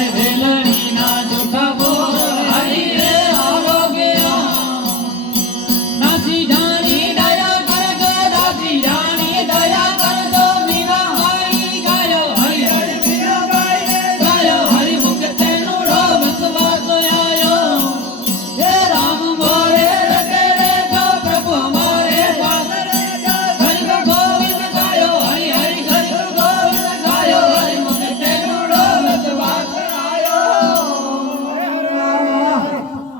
हर ढलड़